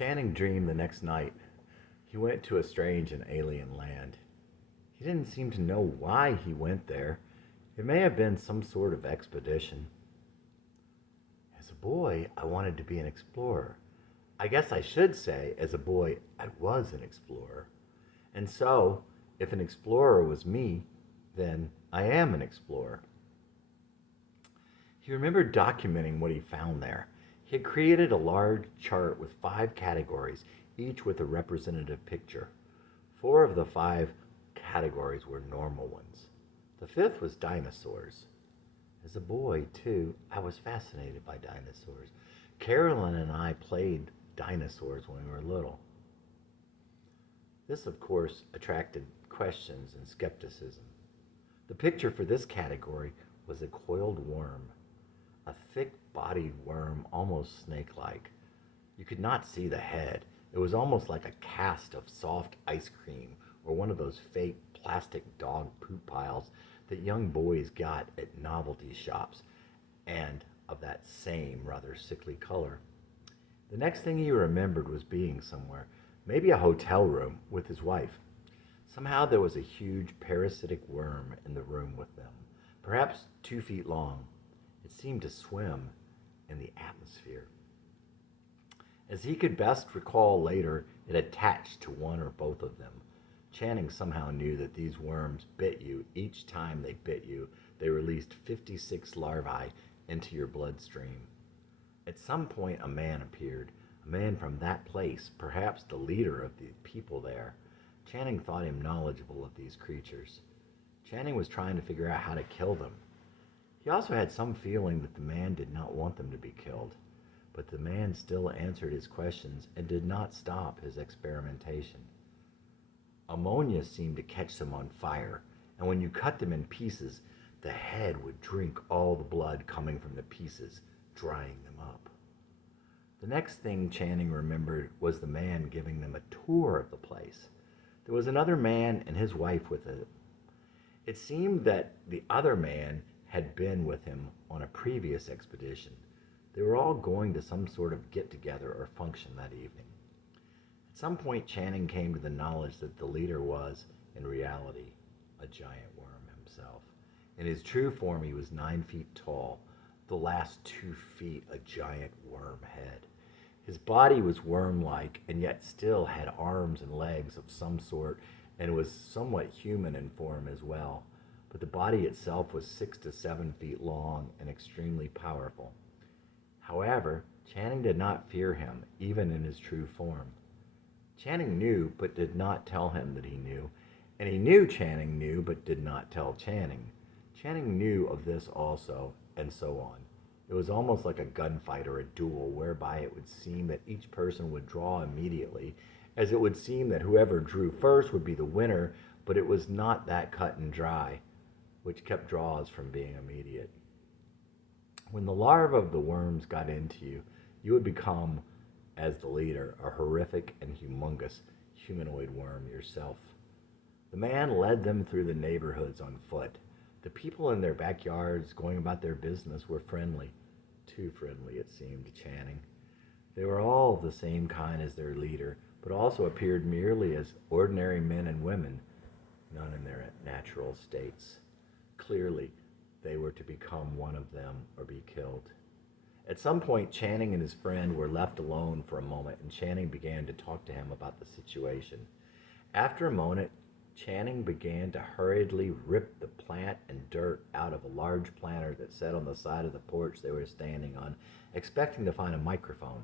Channing dreamed the next night. He went to a strange and alien land. He didn't seem to know why he went there. It may have been some sort of expedition. As a boy, I wanted to be an explorer. I guess I should say, as a boy, I was an explorer. And so, if an explorer was me, then I am an explorer. He remembered documenting what he found there. He had created a large chart with 5 categories, each with a representative picture. 4 of the 5 categories were normal ones. The 5th was dinosaurs. As a boy, too, I was fascinated by dinosaurs. Carolyn and I played dinosaurs when we were little. This, of course, attracted questions and skepticism. The picture for this category was a coiled worm, a thick-bodied worm, almost snake-like. You could not see the head. It was almost like a cast of soft ice cream or one of those fake plastic dog poop piles that young boys got at novelty shops, and of that same rather sickly color. The next thing he remembered was being somewhere, maybe a hotel room, with his wife. Somehow there was a huge parasitic worm in the room with them, perhaps 2 feet long. It seemed to swim in the atmosphere. As he could best recall later, it attached to one or both of them. Channing somehow knew that these worms bit you. Each time they bit you, they released 56 larvae into your bloodstream. At some point, a man appeared, a man from that place, perhaps the leader of the people there. Channing thought him knowledgeable of these creatures. Channing was trying to figure out how to kill them. He also had some feeling that the man did not want them to be killed, but the man still answered his questions and did not stop his experimentation. Ammonia seemed to catch them on fire, and when you cut them in pieces, the head would drink all the blood coming from the pieces, drying them up. The next thing Channing remembered was the man giving them a tour of the place. There was another man and his wife with him. It seemed that the other man had been with him on a previous expedition. They were all going to some sort of get-together or function that evening. At some point, Channing came to the knowledge that the leader was, in reality, a giant worm himself. In his true form, he was 9 feet tall, the last 2 feet a giant worm head. His body was worm-like and yet still had arms and legs of some sort and was somewhat human in form as well. But the body itself was 6 to 7 feet long and extremely powerful. However, Channing did not fear him, even in his true form. Channing knew, but did not tell him that he knew, and he knew Channing knew, but did not tell Channing. Channing knew of this also, and so on. It was almost like a gunfight or a duel, whereby it would seem that each person would draw immediately, as it would seem that whoever drew first would be the winner, but it was not that cut and dry, which kept draws from being immediate. When the larvae of the worms got into you, you would become, as the leader, a horrific and humongous humanoid worm yourself. The man led them through the neighborhoods on foot. The people in their backyards going about their business were friendly. Too friendly, it seemed to Channing. They were all of the same kind as their leader, but also appeared merely as ordinary men and women, none in their natural states. Clearly, they were to become one of them or be killed. At some point, Channing and his friend were left alone for a moment, and Channing began to talk to him about the situation. After a moment, Channing began to hurriedly rip the plant and dirt out of a large planter that sat on the side of the porch they were standing on, expecting to find a microphone.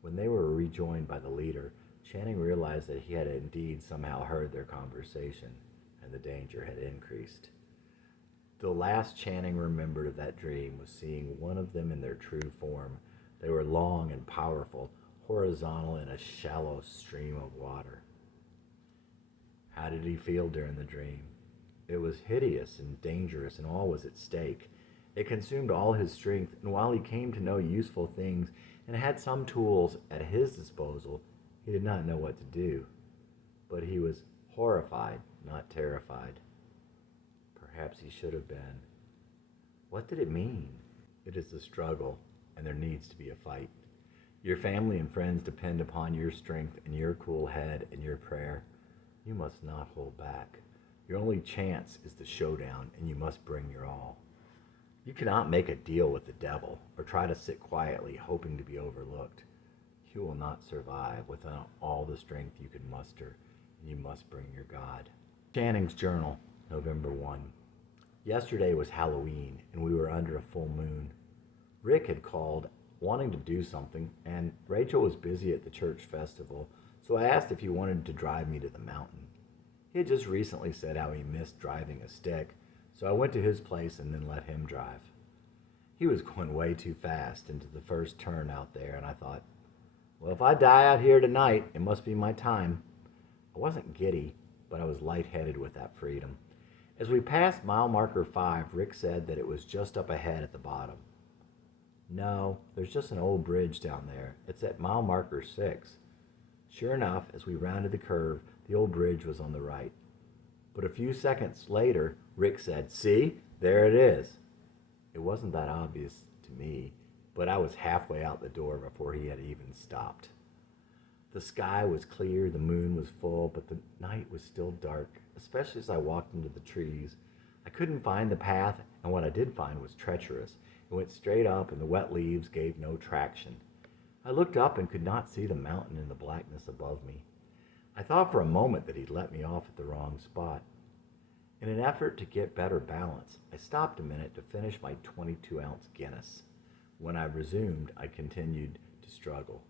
When they were rejoined by the leader, Channing realized that he had indeed somehow heard their conversation, and the danger had increased. The last Channing remembered of that dream was seeing one of them in their true form. They were long and powerful, horizontal in a shallow stream of water. How did he feel during the dream? It was hideous and dangerous, and all was at stake. It consumed all his strength, and while he came to know useful things and had some tools at his disposal, he did not know what to do. But he was horrified, not terrified. Perhaps he should have been. What did it mean? It is the struggle, and there needs to be a fight. Your family and friends depend upon your strength and your cool head and your prayer. You must not hold back. Your only chance is the showdown, and you must bring your all. You cannot make a deal with the devil or try to sit quietly hoping to be overlooked. You will not survive without all the strength you can muster, and you must bring your God. Channing's Journal, November 1. Yesterday was Halloween, and we were under a full moon. Rick had called wanting to do something, and Rachel was busy at the church festival, so I asked if he wanted to drive me to the mountain. He had just recently said how he missed driving a stick, so I went to his place and then let him drive. He was going way too fast into the first turn out there, and I thought, well, if I die out here tonight, it must be my time. I wasn't giddy, but I was lightheaded with that freedom. As we passed mile marker 5, Rick said that it was just up ahead at the bottom. No, there's just an old bridge down there. It's at mile marker 6. Sure enough, as we rounded the curve, the old bridge was on the right. But a few seconds later, Rick said, "See, there it is." It wasn't that obvious to me, but I was halfway out the door before he had even stopped. The sky was clear, the moon was full, but the night was still dark, especially as I walked into the trees. I couldn't find the path, and what I did find was treacherous. It went straight up, and the wet leaves gave no traction. I looked up and could not see the mountain in the blackness above me. I thought for a moment that he'd let me off at the wrong spot. In an effort to get better balance, I stopped a minute to finish my 22-ounce Guinness. When I resumed, I continued to struggle.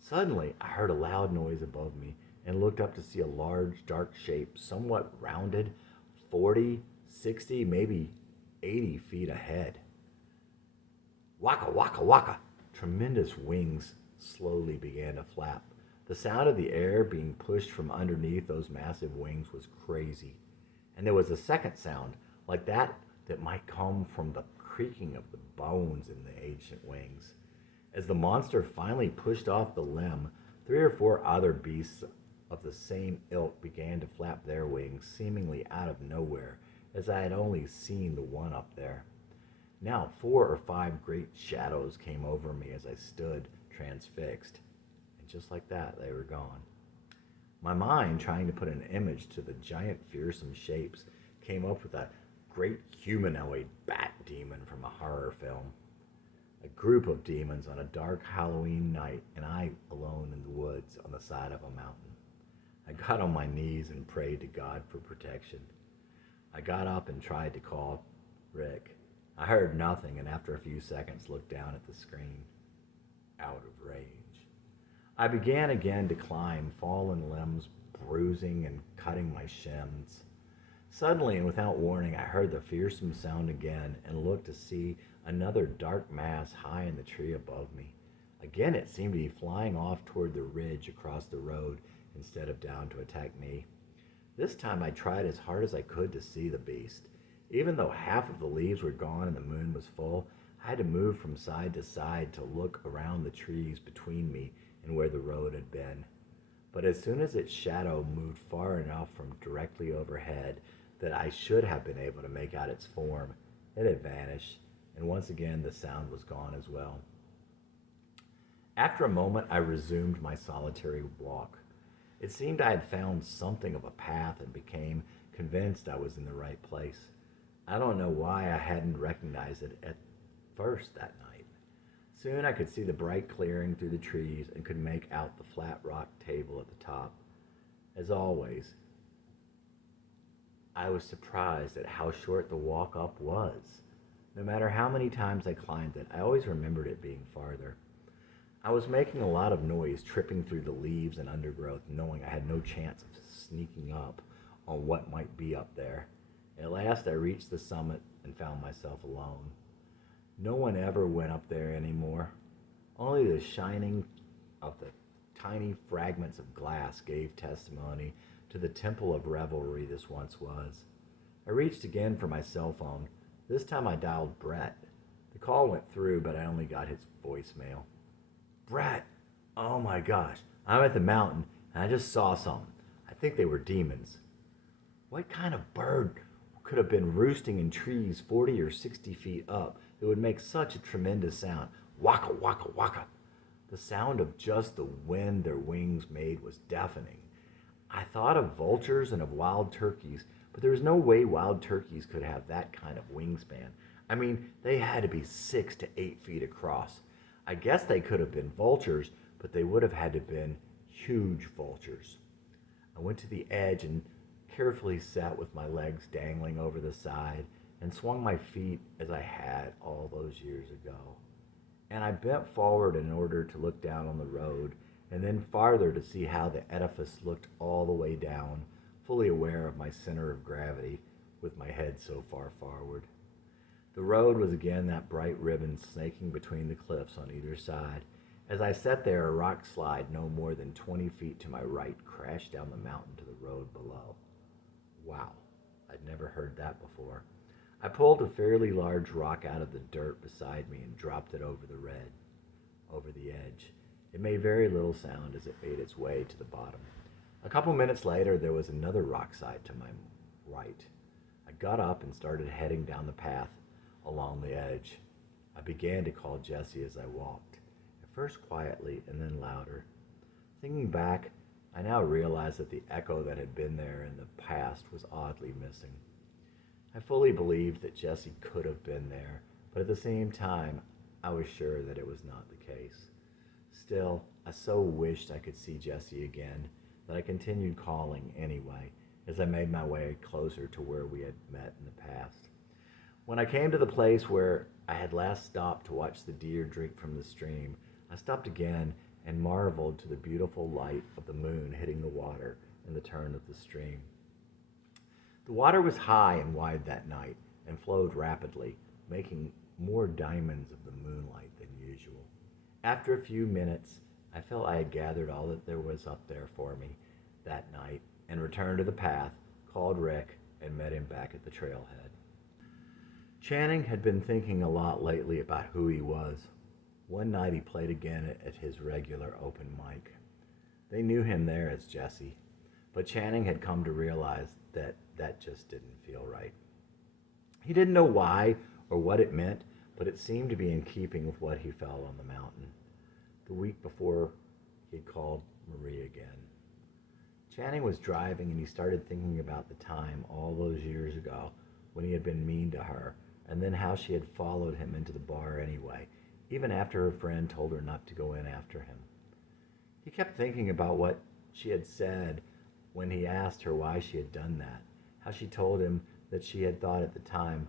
Suddenly, I heard a loud noise above me and looked up to see a large, dark shape, somewhat rounded, 40, 60, maybe 80 feet ahead. Waka, waka, waka! Tremendous wings slowly began to flap. The sound of the air being pushed from underneath those massive wings was crazy. And there was a second sound, like that might come from the creaking of the bones in the ancient wings. As the monster finally pushed off the limb, 3 or 4 other beasts of the same ilk began to flap their wings, seemingly out of nowhere, as I had only seen the one up there. Now 4 or 5 great shadows came over me as I stood transfixed, and just like that, they were gone. My mind, trying to put an image to the giant fearsome shapes, came up with a great humanoid bat demon from a horror film. A group of demons on a dark Halloween night, and I alone in the woods on the side of a mountain. I got on my knees and prayed to God for protection. I got up and tried to call Rick. I heard nothing, and after a few seconds looked down at the screen. Out of range. I began again to climb, fallen limbs bruising and cutting my shins. Suddenly and without warning, I heard the fearsome sound again and looked to see another dark mass high in the tree above me. Again, it seemed to be flying off toward the ridge across the road instead of down to attack me. This time I tried as hard as I could to see the beast. Even though half of the leaves were gone and the moon was full, I had to move from side to side to look around the trees between me and where the road had been. But as soon as its shadow moved far enough from directly overhead that I should have been able to make out its form, it had vanished, and once again the sound was gone as well. After a moment, I resumed my solitary walk. It seemed I had found something of a path and became convinced I was in the right place. I don't know why I hadn't recognized it at first that night. Soon I could see the bright clearing through the trees and could make out the flat rock table at the top. As always, I was surprised at how short the walk up was. No matter how many times I climbed it, I always remembered it being farther. I was making a lot of noise, tripping through the leaves and undergrowth, knowing I had no chance of sneaking up on what might be up there. At last I reached the summit and found myself alone. No one ever went up there anymore. Only the shining of the tiny fragments of glass gave testimony to the temple of revelry this once was. I reached again for my cell phone. This time I dialed Brett. The call went through, but I only got his voicemail. Brett, oh my gosh, I'm at the mountain and I just saw something. I think they were demons. What kind of bird could have been roosting in trees 40 or 60 feet up that would make such a tremendous sound? Waka, waka, waka. The sound of just the wind their wings made was deafening. I thought of vultures and of wild turkeys, but there was no way wild turkeys could have that kind of wingspan. I mean, they had to be 6 to 8 feet across. I guess they could have been vultures, but they would have had to have been huge vultures. I went to the edge and carefully sat with my legs dangling over the side and swung my feet as I had all those years ago. And I bent forward in order to look down on the road and then farther to see how the edifice looked all the way down, fully aware of my center of gravity with my head so far forward. The road was again that bright ribbon snaking between the cliffs on either side. As I sat there, a rock slide no more than 20 feet to my right crashed down the mountain to the road below. Wow, I'd never heard that before. I pulled a fairly large rock out of the dirt beside me and dropped it over the edge. It made very little sound as it made its way to the bottom. A couple minutes later, there was another rock slide to my right. I got up and started heading down the path along the edge. I began to call Jessie as I walked, at first quietly and then louder. Thinking back, I now realized that the echo that had been there in the past was oddly missing. I fully believed that Jessie could have been there, but at the same time, I was sure that it was not the case. Still, I so wished I could see Jessie again that I continued calling anyway as I made my way closer to where we had met in the past. When I came to the place where I had last stopped to watch the deer drink from the stream, I stopped again and marveled to the beautiful light of the moon hitting the water in the turn of the stream. The water was high and wide that night and flowed rapidly, making more diamonds of the moonlight than usual. After a few minutes, I felt I had gathered all that there was up there for me that night and returned to the path, called Rick, and met him back at the trailhead. Channing had been thinking a lot lately about who he was. One night he played again at his regular open mic. They knew him there as Jessie, but Channing had come to realize that just didn't feel right. He didn't know why or what it meant, but it seemed to be in keeping with what he felt on the mountain. The week before, he had called Marie again. Channing was driving and he started thinking about the time all those years ago when he had been mean to her, and then how she had followed him into the bar anyway, even after her friend told her not to go in after him. He kept thinking about what she had said when he asked her why she had done that, how she told him that she had thought at the time,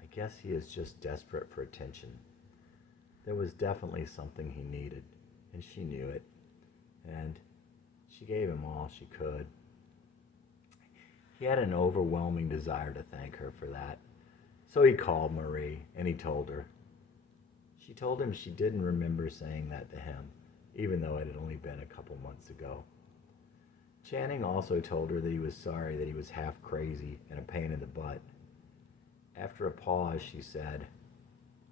I guess he is just desperate for attention. There was definitely something he needed, and she knew it, and she gave him all she could. He had an overwhelming desire to thank her for that, so he called Marie, and he told her. She told him she didn't remember saying that to him, even though it had only been a couple months ago. Channing also told her that he was sorry that he was half crazy and a pain in the butt. After a pause, she said,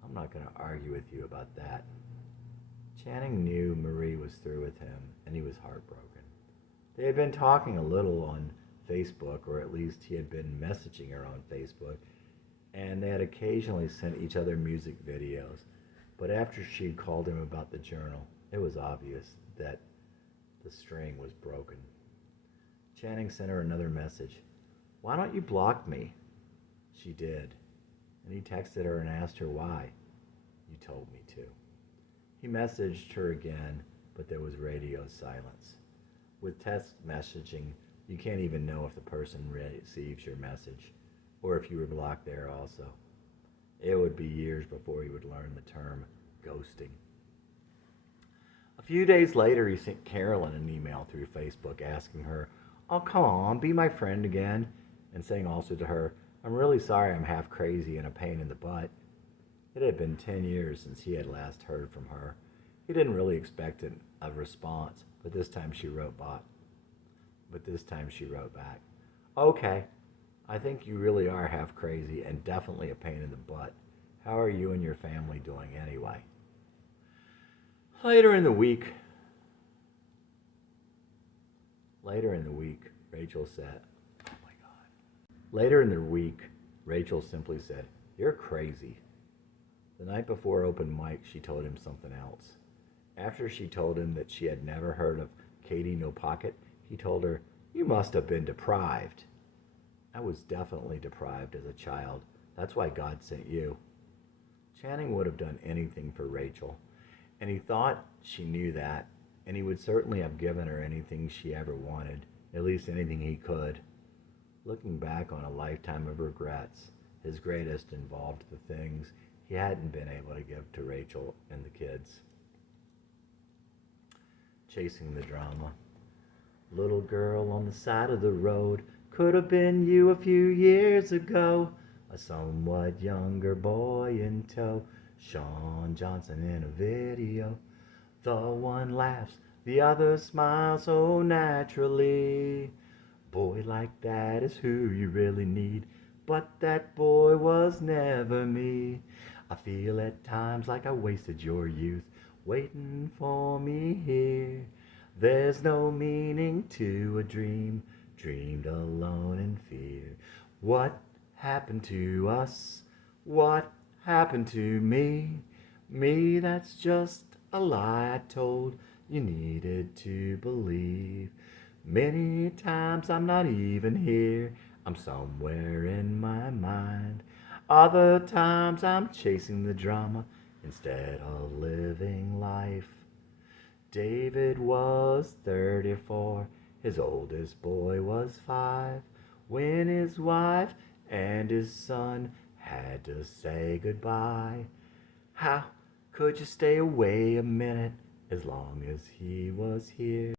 I'm not going to argue with you about that. Channing knew Marie was through with him, and he was heartbroken. They had been talking a little on Facebook, or at least he had been messaging her on Facebook, and they had occasionally sent each other music videos. But after she'd called him about the journal, it was obvious that the string was broken. Channing sent her another message. Why don't you block me? She did. And he texted her and asked her why. You told me to. He messaged her again, but there was radio silence. With text messaging, you can't even know if the person receives your message, or if you were blocked there also. It would be years before he would learn the term ghosting. A few days later, he sent Carolyn an email through Facebook asking her, oh, come on, be my friend again, and saying also to her, I'm really sorry I'm half crazy and a pain in the butt. It had been 10 years since he had last heard from her. He didn't really expect a response, but this time she wrote back, okay, I think you really are half crazy and definitely a pain in the butt. How are you and your family doing anyway? Later in the week, Rachel said, oh my God. Later in the week, Rachel simply said, you're crazy. The night before open mic, she told him something else. After she told him that she had never heard of Katie No Pocket, he told her, "You must have been deprived." "I was definitely deprived as a child. That's why God sent you." Channing would have done anything for Rachel, and he thought she knew that, and he would certainly have given her anything she ever wanted, at least anything he could. Looking back on a lifetime of regrets, his greatest involved the things he hadn't been able to give to Rachel and the kids. Chasing the drama. Little girl on the side of the road, could have been you a few years ago. A somewhat younger boy in tow, Sean Johnson in a video. The one laughs, the other smiles so naturally. Boy like that is who you really need, but that boy was never me. I feel at times like I wasted your youth, waiting for me here. There's no meaning to a dream, dreamed alone in fear. What happened to us? What happened to me? Me, that's just a lie I told you needed to believe. Many times I'm not even here, I'm somewhere in my mind. Other times I'm chasing the drama instead of living life. David was 34, his oldest boy was 5, when his wife and his son had to say goodbye. How could you stay away a minute as long as he was here?